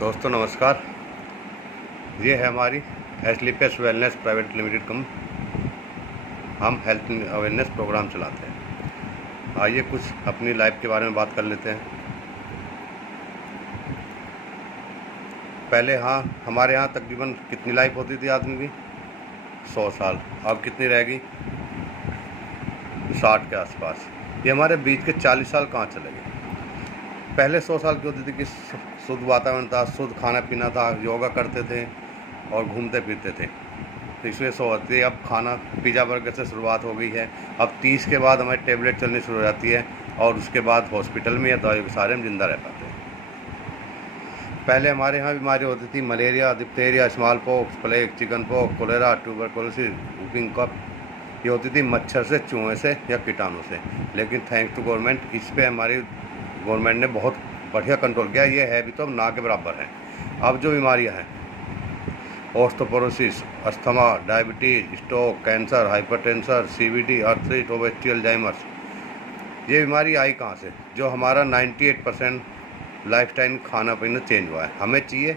दोस्तों नमस्कार। ये है हमारी एस्लीपियस वेलनेस प्राइवेट लिमिटेड हम हेल्थ अवेयरनेस प्रोग्राम चलाते हैं। आइए कुछ अपनी लाइफ के बारे में बात कर लेते हैं। पहले हमारे यहाँ तकरीबन कितनी लाइफ होती थी आदमी की? 100 साल। अब कितनी रहेगी? 60 के आसपास। ये हमारे बीच के 40 साल कहाँ चले गए? पहले 100 साल की होती थी कि शुद्ध वातावरण था, शुद्ध खाना पीना था, योगा करते थे और घूमते फिरते थे, तो इसलिए 100 होती है। अब खाना पिज़्ज़ा बर्गर से शुरुआत हो गई है। अब 30 के बाद हमारी टेबलेट चलनी शुरू हो जाती है और उसके बाद हॉस्पिटल में या दवाई के सहारे हम जिंदा रह पाते हैं। पहले हमारे यहाँ बीमारी होती थी malaria, diphtheria, smallpox, plague, chickenpox, cholera, tuberculosis, whooping cough. ये होती थी मच्छर से, चूहे से या कीटाणु से। लेकिन थैंक्स टू गवर्नमेंट, इस पर हमारी गवर्नमेंट ने बहुत बढ़िया कंट्रोल किया। ये है भी तो अब ना के बराबर है। अब जो बीमारियां हैं, osteoporosis, asthma, diabetes, stroke, cancer, hypertension, CVD, arthritis, obesity, Alzheimer's, ये बीमारी आई कहाँ से? जो हमारा 98% लाइफस्टाइल खाना पीना चेंज हुआ है। हमें चाहिए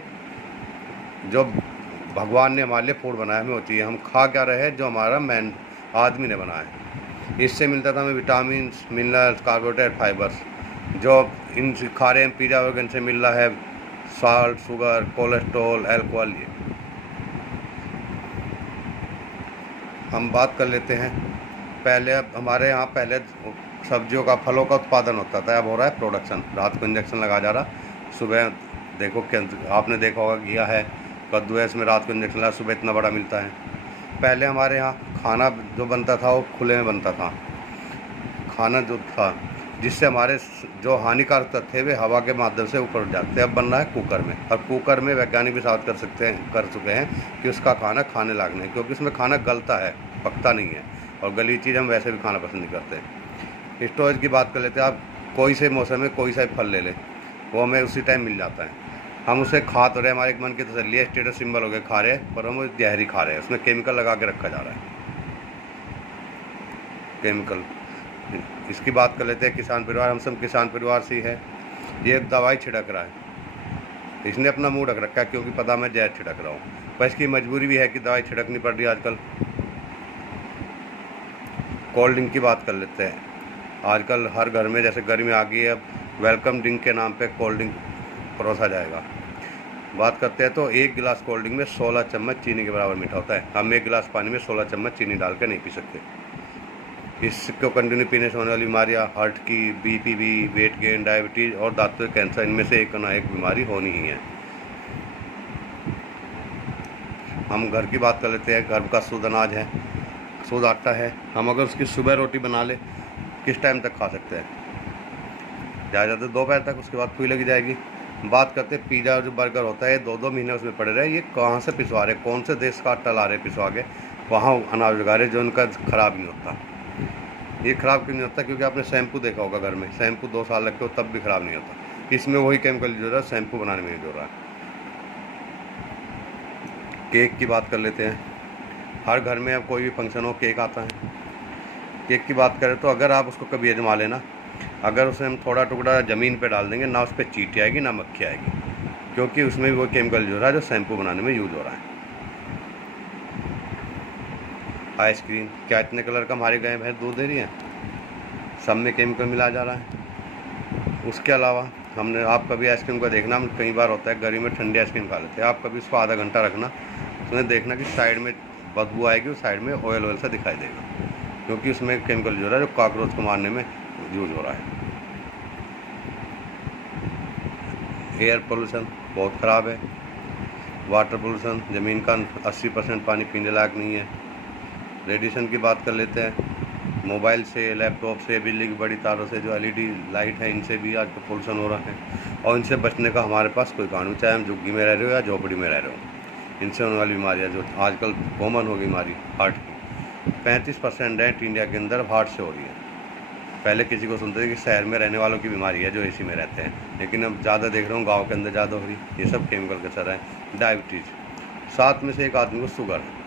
जो भगवान ने हमारे लिए फूड बनाया, हमें वो चाहिए। हम खा क्या रहे हैं? जो हमारा मैन आदमी ने बनाया। इससे मिलता था हमें विटामिन, मिनरल्स, कार्बोहाइड्रेट, फाइबर्स। जो इन खा रहे हैं पिज़्ज़ा वगैरह से मिल रहा है साल्ट, शुगर, कोलेस्ट्रॉल, अल्कोहल। ये हम बात कर लेते हैं। पहले हमारे यहाँ पहले सब्जियों का, फलों का उत्पादन होता था। अब हो रहा है प्रोडक्शन। रात को इंजेक्शन लगा जा रहा, सुबह देखो आपने देखा होगा घिया है, कद्दू है, इसमें रात को इंजेक्शन लगा, सुबह इतना बड़ा मिलता है। पहले हमारे यहाँ खाना जो बनता था वो खुले में बनता था। खाना जो था जिससे हमारे जो हानिकारक तत्व थे वे हवा के माध्यम से ऊपर उठ जाते हैं। अब बन रहा है कुकर में, और कुकर में वैज्ञानिक भी साबित कर चुके हैं कि उसका खाना खाने लायक नहीं, क्योंकि उसमें खाना गलता है, पकता नहीं है। और गली चीज़ हम वैसे भी खाना पसंद नहीं करते। स्टोरेज की बात कर लेते हैं। आप कोई से मौसम में कोई सा फल ले लें, वो हमें उसी टाइम मिल जाता है। हम उसे खा तो रहे, हमारे मन की तसल्ली है, स्टेटस सिंबल हो गए, खा रहे हैं, पर हम जहरी खा रहे हैं। उसमें केमिकल लगा के रखा जा रहा है, केमिकल। इसकी बात कर लेते हैं। किसान परिवार, हम सब किसान परिवार से ही है। ये दवाई छिड़क रहा है, इसने अपना मुंह ढक रखा है, क्योंकि पता मैं जहर छिड़क रहा हूँ, पर इसकी मजबूरी भी है कि दवाई छिड़कनी पड़ रही है आजकल। कोल्ड ड्रिंक की बात कर लेते हैं। आजकल हर घर में जैसे गर्मी आ गई है, अब वेलकम ड्रिंक के नाम पे कोल्ड ड्रिंक परोसा जाएगा। बात करते हैं तो एक गिलास कोल्ड ड्रिंक में 16 चम्मच चीनी के बराबर मीठा होता है। हम एक गिलास पानी में 16 चम्मच चीनी डाल के नहीं पी सकते। इसको कंटिन्यू पीने से होने वाली बीमारियाँ हार्ट की, बीपी, वेट गेन, डायबिटीज़ और दांतों के कैंसर, इनमें से एक ना एक बीमारी होनी ही है। हम घर की बात कर लेते हैं। घर का शुद्ध अनाज है, शुद्ध आटा है। हम अगर उसकी सुबह रोटी बना ले, किस टाइम तक खा सकते हैं? ज़्यादा दोपहर तक, उसके बाद सुई लगी जाएगी। बात करते हैं पिज़्ज़ा जो बर्गर होता है, 2-2 महीने उसमें पड़े रहे। ये कहाँ से पिसवा रहे, कौन से देश का आटा ला रहे पिसवा के, वहाँ अनाज उगा रहे जो उनका ख़राब नहीं होता। ये ख़राब क्यों नहीं होता? क्योंकि आपने शैम्पू देखा होगा घर में, शैम्पू 2 साल रखे हो तब भी ख़राब नहीं होता। इसमें वही केमिकल जो रहा है शैम्पू बनाने में नहीं जो रहा है। केक की बात कर लेते हैं। हर घर में अब कोई भी फंक्शन हो, केक आता है। केक की बात करें तो अगर आप उसको कभी आजमा लेना, अगर उसे हम थोड़ा टुकड़ा ज़मीन पे डाल देंगे ना, उस पर चींटी आएगी ना मक्खी आएगी, क्योंकि उसमें भी वो केमिकल जो रहा है जो शैम्पू बनाने में यूज़ हो रहा है। आइसक्रीम, क्या इतने कलर का हमारी गाय भैंस दूध दे रही है? सब में केमिकल मिला जा रहा है। उसके अलावा हमने, आप कभी आइसक्रीम का देखना, हम कई बार होता है गर्मी में ठंडी आइसक्रीम खा लेते हैं। आप कभी उसको आधा घंटा रखना, उसमें देखना कि साइड में बदबू आएगी और साइड में ऑयल सा दिखाई देगा, क्योंकि उसमें केमिकल जो रहा है जो कॉकरोच को मारने में यूज हो रहा है। एयर पोल्यूशन बहुत ख़राब है। वाटर पोल्यूशन, ज़मीन का 80% पानी पीने लायक नहीं है। रेडिएशन की बात कर लेते हैं। मोबाइल से, लैपटॉप से, बिजली की बड़ी तारों से, जो एलईडी लाइट है, इनसे भी आज पोल्यूशन हो रहा है। और इनसे बचने का हमारे पास कोई कारण, चाहे हम झुग्गी में रह रहे हो या झोपड़ी में रह रहे हो, इनसे होने वाली बीमारियाँ जो आजकल कॉमन हो गई, बीमारी हार्ट की 35% डेथ इंडिया के अंदर हार्ट से हो रही है। पहले किसी को सुनते थे कि शहर में रहने वालों की बीमारी है जो एसी में रहते हैं, लेकिन अब ज़्यादा देख रहा हूँ गाँव के अंदर ज़्यादा हो रही। ये सब केमिकल के असर है। डायबिटीज़, 7 में से 1 आदमी को शुगर है।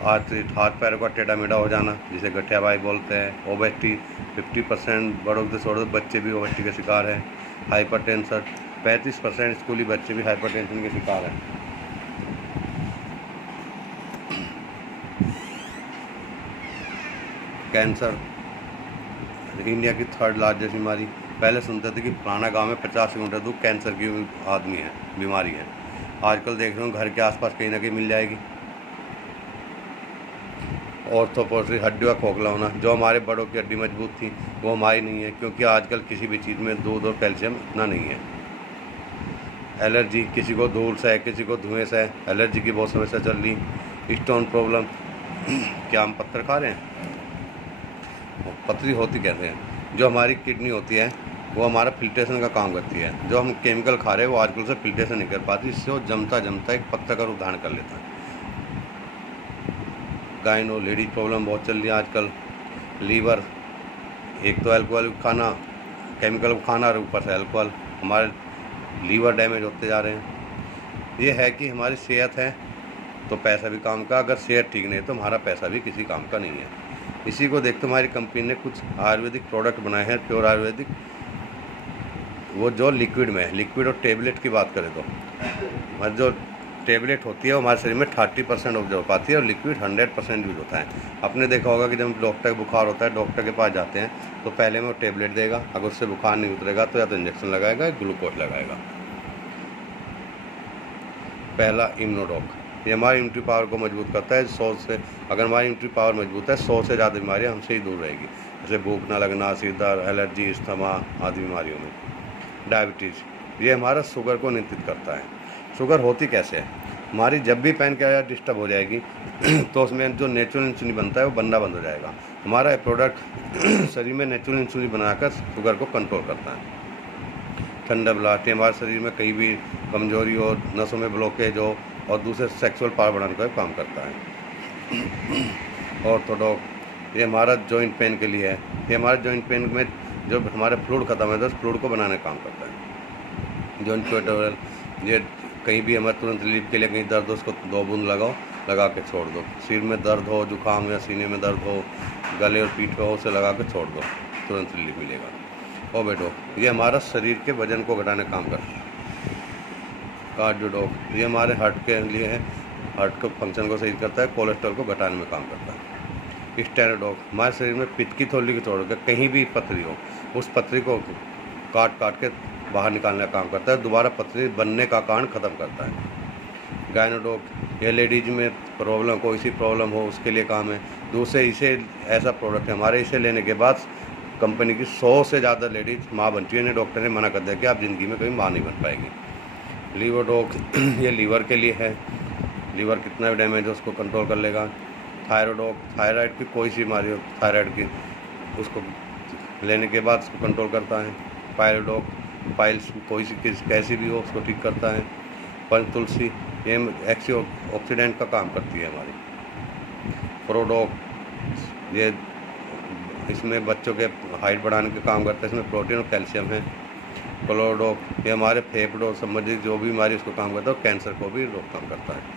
हाथ पैरों का टेढ़ा मेढ़ा हो जाना, जिसे गठियाबाई बोलते हैं। ओबेसिटी, 50% बड़ों से छोड़ो बच्चे भी ओबेसिटी के शिकार हैं। हाइपरटेंशन 35% स्कूली बच्चे भी हाइपरटेंशन के शिकार हैं। कैंसर इंडिया की 3rd लार्जेस्ट बीमारी। पहले सुनते थे कि फलाना गांव में 50 किलोमीटर दूर कैंसर की आदमी है, बीमारी है। आजकल देख रहे हो घर के आसपास कहीं ना कहीं मिल जाएगी। ऑर्थोपोड्स हड्डी का खोखला होना, जो हमारे बड़ों की हड्डी मजबूत थी वो हमारी नहीं है, क्योंकि आजकल किसी भी चीज़ में दूध और कैल्शियम इतना नहीं है। एलर्जी, किसी को धूल से है, किसी को धुएं से है, एलर्जी की बहुत समस्या चल रही। स्टोन प्रॉब्लम, क्या हम पत्थर खा रहे हैं? पथरी होती कैसे हैं? जो हमारी किडनी होती है वो हमारा फिल्ट्रेशन का काम करती है। जो हम केमिकल खा रहे हैं वो आजकल से फिल्ट्रेशन नहीं कर पाती, इससे वो जमता एक पत्थर का रूप धारण कर लेता है। गाइनो लेडीज प्रॉब्लम बहुत चल रही है आजकल। लीवर, एक तो अल्कोहल खाना, केमिकल खाना और ऊपर से अल्कोहल, हमारे लीवर डैमेज होते जा रहे हैं। ये है कि हमारी सेहत है तो पैसा भी काम का, अगर सेहत ठीक नहीं है तो हमारा पैसा भी किसी काम का नहीं है। इसी को देखते हमारी कंपनी ने कुछ आयुर्वेदिक प्रोडक्ट बनाए हैं, प्योर आयुर्वेदिक, वो जो लिक्विड में है। लिक्विड और टेबलेट की बात करें तो जो टेबलेट होती है वो हमारे शरीर में 30% ऑब्जर्व हो पाती है और लिक्विड 100% यूज होता है। आपने देखा होगा कि जब डॉक्टर का बुखार होता है, डॉक्टर के पास जाते हैं तो पहले में वो टेबलेट देगा, अगर उससे बुखार नहीं उतरेगा तो या तो इंजेक्शन लगाएगा या ग्लूकोज लगाएगा। पहला इम्यूनोडॉक, ये हमारी इम्यूनिटी पावर को मजबूत करता है। 100 से, अगर हमारी इम्यूनिटी पावर मजबूत है 100 से ज़्यादा बीमारियाँ हमसे ही दूर रहेगी, जैसे भूख ना लगना, सिर दर्द, एलर्जी, अस्थमा आदि बीमारियों में। डायबिटीज़, ये हमारा शुगर को नियंत्रित करता है। शुगर होती कैसे है? हमारी जब भी पैनक्रियाज डिस्टर्ब हो जाएगी तो उसमें जो नेचुरल इंसुलिन बनता है वो बनना बंद हो जाएगा। हमारा प्रोडक्ट शरीर में नेचुरल इंसुलिन बनाकर शुगर को कंट्रोल करता है। ठंडा ब्लास्ट, हमारे शरीर में कहीं भी कमजोरी हो, नसों में ब्लॉकेज हो और दूसरे सेक्सुअल पावर बढ़ाने का काम करता है। ऑर्थोडॉक, ये हमारा जॉइंट पेन के लिए है। ये हमारे जॉइंट पेन में जो हमारे फ्लूइड खत्म है तो उस फ्लूइड को बनाने का काम करता है। जॉइंट पेटोरल, ये कहीं भी हमारे तुरंत रिलीफ के लिए कहीं दर्द हो उसको 2 बूंद लगाओ, लगा के छोड़ दो। सिर में दर्द हो, जुकाम या सीने में दर्द हो, गले और पीठ पे हो, उसे लगा के छोड़ दो, तुरंत रिलीफ मिलेगा। ओबेडो, ये हमारा शरीर के वजन को घटाने का काम करता है। कार्डियोडॉक, ये हमारे हार्ट के लिए है, हार्ट के फंक्शन को सही करता है, कोलेस्ट्रॉल को घटाने में काम करता है। स्टेनोडॉक, हमारे शरीर में पित्त की थैली की तोड़ के कहीं भी पथरी हो उस पथरी को काट के बाहर निकालने का काम करता है, दोबारा पथरी बनने का कारण ख़त्म करता है। गायनोडॉक, ये लेडीज में प्रॉब्लम, कोई सी प्रॉब्लम हो उसके लिए काम है। दूसरे इसे ऐसा प्रोडक्ट है हमारे, इसे लेने के बाद कंपनी की 100 से ज़्यादा लेडीज माँ बनती है। इन्हें डॉक्टर ने मना कर दिया कि आप ज़िंदगी में कभी माँ नहीं बन पाएगी। लीवरडॉक, ये लीवर के लिए है, लीवर कितना भी डैमेज हो उसको कंट्रोल कर लेगा। थायरोडॉक, थायराइड की कोई सी बीमारी हो थायराइड की, उसको लेने के बाद उसको कंट्रोल करता है। पायरोडॉक, पाइल्स कोई सी कैसी भी हो उसको ठीक करता है। पंच तुलसी, ये एक्सी ऑक्सीडेंट का काम करती है हमारी। प्रोडॉक, ये इसमें बच्चों के हाइट बढ़ाने का काम करता है, इसमें प्रोटीन और कैल्शियम है। क्लोरोडॉक, ये हमारे फेफड़ों संबंधित जो भी बीमारी उसको काम करता है और कैंसर को भी रोकथाम करता है।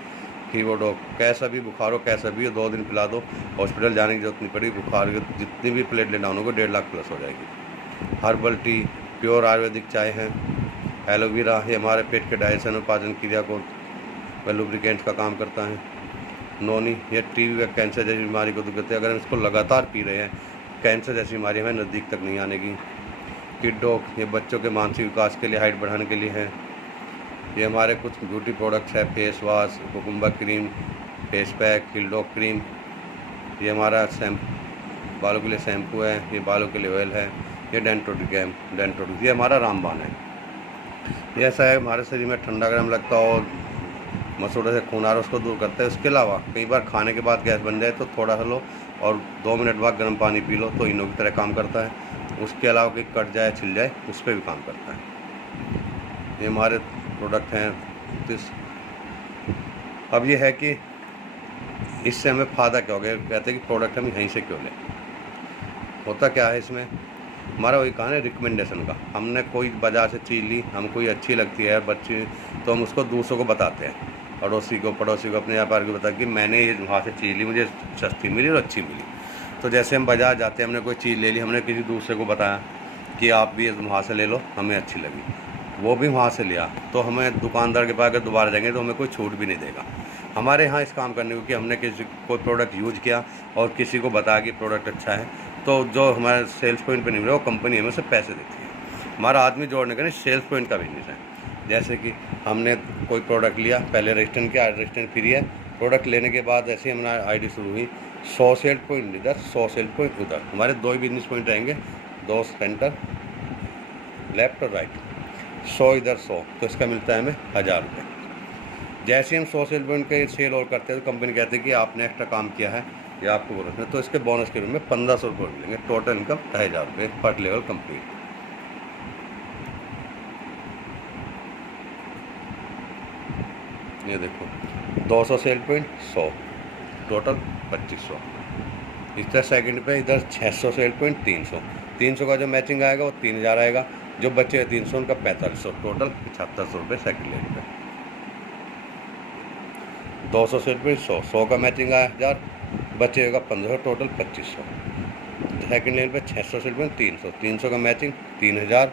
कीवोडॉक, कैसा भी बुखार हो, कैसा भी हो 2 दिन पिला दो, हॉस्पिटल जाने की जरूरत नहीं पड़ी, बुखार की जितनी भी प्लेटलेट डाउन होगा 1.5 लाख प्लस हो जाएगी। हर्बल टी, प्योर आयुर्वेदिक चाय है। एलोवेरा, ये हमारे पेट के डाइजेशन और पाचन क्रिया को लुब्रिकेंट का काम करता है। नोनी, ये टीबी व कैंसर जैसी बीमारी को दूर करते हैं। अगर हम इसको लगातार पी रहे हैं कैंसर जैसी बीमारी हमें नज़दीक तक नहीं आने की। किडडॉक, ये बच्चों के मानसिक विकास के लिए, हाइट बढ़ाने के लिए है। ये हमारे कुछ ब्यूटी प्रोडक्ट्स है, face wash, cucumber cream, face pack, किलडॉक क्रीम। ये हमारा बालों के लिए शैम्पू है, ये बालों के लिए ऑयल है। ये डेंटोडिगैम, ये हमारा रामबाण है। ये ऐसा है हमारे शरीर में ठंडा गर्म लगता हो, मसूड़े से खून आ रहा उसको दूर करता है। उसके अलावा कई बार खाने के बाद गैस बन जाए तो थोड़ा सा लो और 2 मिनट बाद गर्म पानी पी लो तो इनो की तरह काम करता है। उसके अलावा कहीं कट जाए छिल जाए उस पर भी काम करता है। ये हमारे प्रोडक्ट हैं। अब ये है कि इससे हमें फ़ायदा क्या हो गया, कहते हैं कि प्रोडक्ट हम यहीं से क्यों लें। होता क्या है इसमें, हमारा वही कहानी है रिकमेंडेशन का। हमने कोई बाज़ार से चीज़ ली, हमको कोई अच्छी लगती है बच्ची, तो हम उसको दूसरों को बताते हैं, पड़ोसी को, अपने व्यापार को बता कि मैंने ये वहाँ से चीज़ ली, मुझे सस्ती मिली और अच्छी मिली। तो जैसे हम बाज़ार जाते हैं, हमने कोई चीज़ ले ली, हमने किसी दूसरे को बताया कि आप भी वहाँ से ले लो, हमें अच्छी लगी, वो भी वहाँ से लिया, तो हमें दुकानदार के पास अगर दोबारा जाएंगे तो हमें कोई छूट भी नहीं देगा। हमारे यहाँ इस काम करने को कि हमने किसी कोई प्रोडक्ट यूज किया और किसी को बताया कि प्रोडक्ट अच्छा है, तो जो हमारे सेल्स पॉइंट पे नहीं मिले वो कंपनी हमें से पैसे देती है। हमारा आदमी जोड़ने का नहीं, सेल्स पॉइंट का बिजनेस है। जैसे कि हमने कोई प्रोडक्ट लिया, पहले रजिस्ट्रेशन किया, रजिस्ट्रेशन फ्री है, प्रोडक्ट लेने के बाद ऐसे ही हमारा आईडी शुरू हुई, 100 सेल पॉइंट इधर, 100 सेल पॉइंट उधर, हमारे 2 ही बिजनेस पॉइंट रहेंगे, 2 सेंटर लेफ्ट और राइट, 100 इधर 100, तो इसका मिलता है हमें 1000 रुपये। जैसे हम 100 सेल पॉइंट के सेल और करते हैं तो कंपनी कहती है कि आपने एक्स्ट्रा काम किया है या आपको बोनस है, तो इसके बोनस के रूप में 1500 रुपये मिलेंगे, टोटल इनकम 2500 रुपये पर लेवल कंप्लीट। ये देखो 200 सेल पॉइंट 100, टोटल 2500। इस तरह सेकंड पे इधर 600 सेल पॉइंट 300 का जो मैचिंग आएगा वो 3000 आएगा, जो बचे 300 उनका 4500, टोटल 7500 रुपये सेकंड लेन पे। 200 सेल पॉइंट 100 का मैचिंग आया 1000, बचेगा 1500, टोटल 2500। सेकंड लेन पे 600 सेल पॉइंट 300 का मैचिंग 3000,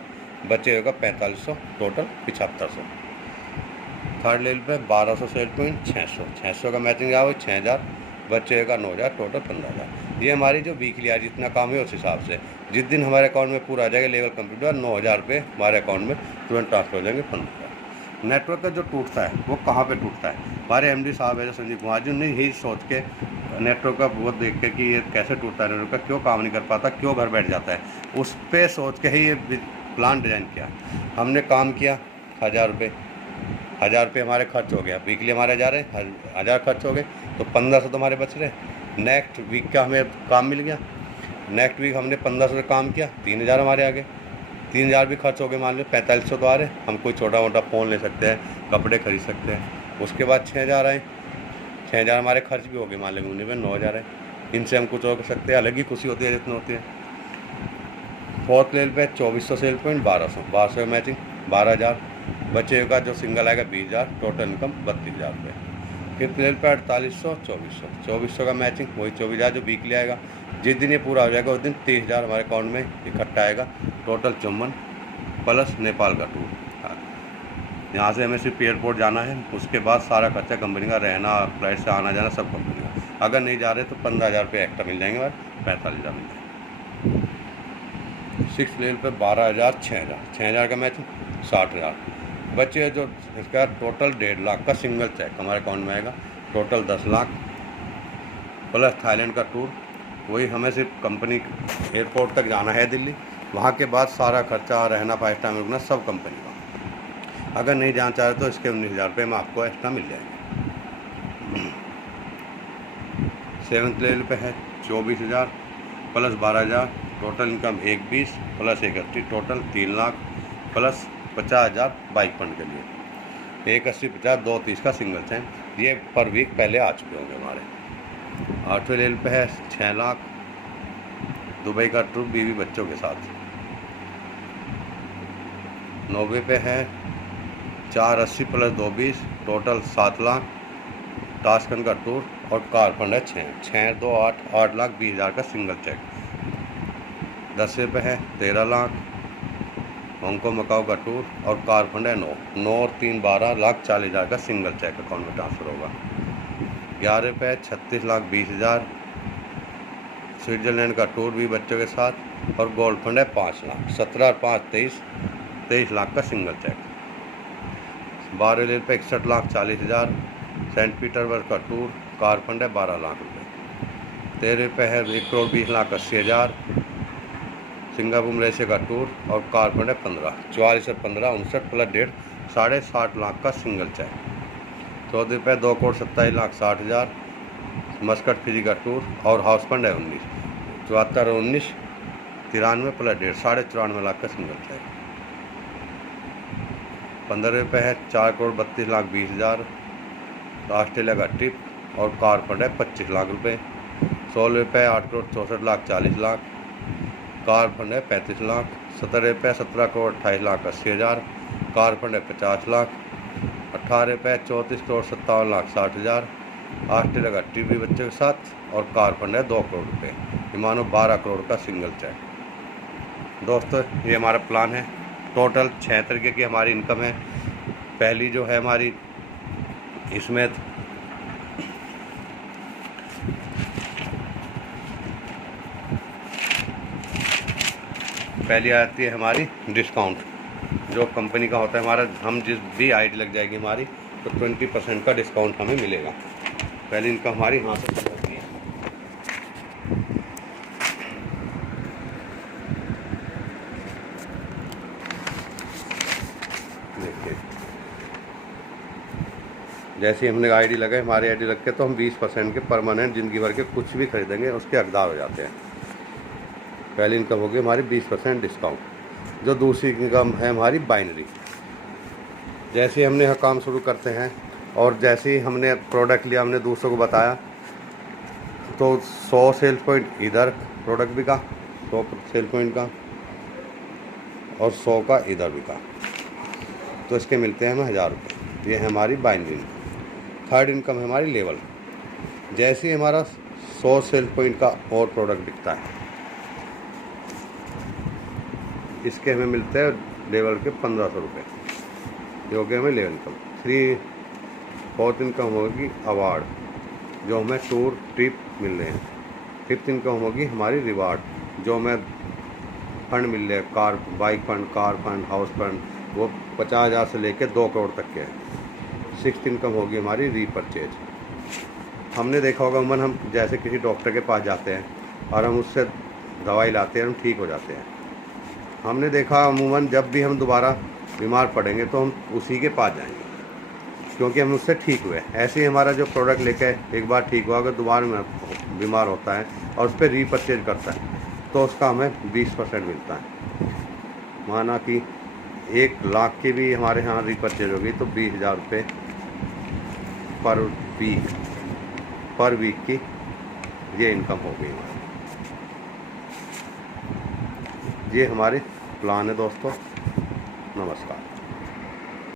बचेगा 4500, टोटल 7500। थर्ड लेवल पे 1200 सेल पॉइंट 600 का मैचिंग आया वो 6000, बचेगा 9000, टोटल 15000। ये हमारी जो वीकली आज जितना काम है उस हिसाब से जिस दिन हमारे अकाउंट में पूरा आ जाएगा लेवल कंप्लीट हुआ, 9000 रुपये हमारे अकाउंट में तुरंत ट्रांसफर हो जाएंगे 15000। नेटवर्क का जो टूटता है वो कहाँ पे टूटता है, हमारे एमडी साहब है जो संजीव कुमार जी ने यही सोच के नेटवर्क का वो देख के कि ये कैसे टूटता है, नेटवर्क का क्यों काम नहीं कर पाता, क्यों घर बैठ जाता है, उस पर सोच के ही ये प्लान डिज़ाइन किया। हमने काम किया, 1000 रुपये हमारे खर्च हो गया, वीकली हमारे 1000 खर्च हो गए, तो 1500 तो हमारे बच रहे। नेक्स्ट वीक का हमें काम मिल गया, नेक्स्ट वीक हमने 1500 से काम किया, 3000 हमारे आ गए, 3000 भी खर्च हो गए, मान लो 4500 तो आ रहे, हम कोई छोटा मोटा फ़ोन ले सकते हैं, कपड़े खरीद सकते हैं। उसके बाद 6000 आए, 6000 हमारे खर्च भी हो गए, मान लेंगे उन्हीं में 9000 है, इनसे हम कुछ और कर सकते हैं, अलग ही खुशी होती है जितनी होती है। फोर्थ लेवल पे 2400 सेल पॉइंट 1200 मैचिंग 12000, बचेगा जो सिंगल आएगा 20000, टोटल इनकम 32000 रुपये। फिफ्थ लेवल पे 4800 2400 का मैचिंग वही 24000 जो वीकली आएगा, जिस दिन ये पूरा हो जाएगा उस दिन 30000 हमारे अकाउंट में इकट्ठा आएगा, टोटल 54 प्लस नेपाल का टूर। यहाँ से हमें सिर्फ एयरपोर्ट जाना है, उसके बाद सारा खर्चा कंपनी का, रहना, फ्लाइट से आना जाना सब कंपनी का। अगर नहीं जा रहे तो 15000 रुपये एक्स्ट्रा मिल जाएंगे और 45000 मिल जाएंगे। सिक्स लेवल पे 12000 6000 का मैचिंग 60000, बचे जो इसका टोटल 1.5 लाख का सिंगल चेक हमारे अकाउंट में आएगा, टोटल 10 लाख प्लस थाईलैंड का टूर, वही हमें सिर्फ कंपनी एयरपोर्ट तक जाना है दिल्ली, वहाँ के बाद सारा खर्चा, रहना, 5 स्टार में रुकना सब कंपनी का। अगर नहीं जाना चाह रहे तो इसके 19000 रुपये में आपको एक्स्ट्रा मिल जाएंगे। सेवन्थ लेवल पे है 24000 plus 12000, total income 120 plus 31, total 3 lakh plus 50000 bike fund के लिए, 180 50 230 का सिंगल चैन, ये पर वीक पहले आ चुके होंगे हमारे। 8वें लेवल पे है 6 लाख दुबई का ट्रिप बीवी बच्चों के साथ। 9वें पे है 480 प्लस 220, टोटल 7 लाख टास्कन का टूर, और कार फंड है 6 2 8 लाख 20,000 का सिंगल चेक। 10वें पे है 13 लाख हांगकॉन्ग मकाओ का टूर, और कार फंड है 9 और 3 12 लाख 40,000 का सिंगल चेक अकाउंट में ट्रांसफ़र होगा। 11वें पे है 36 लाख 20,000 स्विट्ज़रलैंड का टूर भी बच्चों के साथ, और गोल्ड फंड है 5 लाख। 17 और 5 23 लाख का सिंगल चेक। 12वें लेवल पे 61 लाख 40,000 सेंट पीटर्सबर्ग का टूर, कार फंड है 12 लाख रुपये। 13वें पे है 1 करोड़ 20 लाख 80,000 सिंगापुर मलेशिया का टूर, और कार फंड है 15। 44 और 15 59 प्लस 1.5 60.5 लाख का सिंगल चेक। 14वें पे 2 करोड़ 27 लाख 60,000 मस्कट फिजी का टूर, और हाउस फंड है 19। 74 और 19 93 प्लस 1.5 94.5 लाख का सिंगल चेक। 15वें पे है 4 करोड़ 32 लाख 20,000 ऑस्ट्रेलिया का ट्रिप, और कार फंड है 25 लाख रुपये। 16वें पे 8 करोड़ 64 लाख 40 लाख कार फंड है 35 लाख। 17वें पे 17 करोड़ 28 लाख 80,000 कार फंड है 50 लाख। 18वें पे 34 करोड़ 57 लाख 60,000 ऑस्ट्रेलिया का टीवी बच्चे के साथ, और कार फंड है 2 करोड़ रुपये। ये मानो 12 करोड़ का सिंगल चेक। दोस्तों ये हमारा प्लान है। टोटल 6 तरीके की हमारी इनकम है। पहली जो है हमारी, इसमें पहली आती है हमारी डिस्काउंट, जो कंपनी का होता है हमारा। हम जिस भी आईडी लग जाएगी हमारी तो 20% का डिस्काउंट हमें मिलेगा। पहली इनकम हमारी यहाँ से शुरू होती है। देखिए जैसे ही हमने आईडी लगाए, हमारी आईडी रख के, तो हम 20% के परमानेंट ज़िंदगी भर के कुछ भी खरीदेंगे उसके हकदार हो जाते हैं। पहली इनकम होगी हमारी 20% डिस्काउंट। जो दूसरी इनकम है हमारी बाइनरी। जैसे हमने यह काम शुरू करते हैं और जैसे ही हमने प्रोडक्ट लिया, हमने दूसरों को बताया, तो 100 सेल पॉइंट इधर प्रोडक्ट बिका, 100 सेल पॉइंट का, और 100 का इधर बिका, तो इसके मिलते हैं हमें 1000 रुपये। ये है हमारी बाइनरी इनकम। थर्ड इनकम है हमारी लेवल। जैसे ही हमारा 100 सेल पॉइंट का और प्रोडक्ट बिकता है, इसके हमें मिलते हैं लेवल के 1500 रुपये, जो कि हमें लेवल इनकम। फोर्थ इनकम होगी अवार्ड, जो हमें टूर ट्रिप मिल रहे हैं। फिफ्थ इनकम होगी हमारी रिवार्ड, जो हमें फंड मिल रहे हैं, bike fund, car fund, house fund, वो 50,000 से लेकर 2 करोड़ तक के हैं। सिक्स्थ इनकम होगी हमारी रीपरचेज। हमने देखा होगा अमूमन हम जैसे किसी डॉक्टर के पास जाते हैं और हम उससे दवाई लाते हैं, हम ठीक हो जाते हैं। हमने देखा अमूमन जब भी हम दोबारा बीमार पड़ेंगे तो हम उसी के पास जाएंगे, क्योंकि हम उससे ठीक हुए। ऐसे ही हमारा जो प्रोडक्ट लेके एक बार ठीक हुआ, अगर दोबारा बीमार होता है और उस पर रीपरचेज करता है, तो उसका हमें 20% मिलता है। माना कि 1 लाख की भी हमारे यहाँ रीपरचेज होगी तो 20,000 रुपये पर वीक की ये इनकम हो गई हमारी। ये हमारे प्लान है दोस्तों। नमस्कार।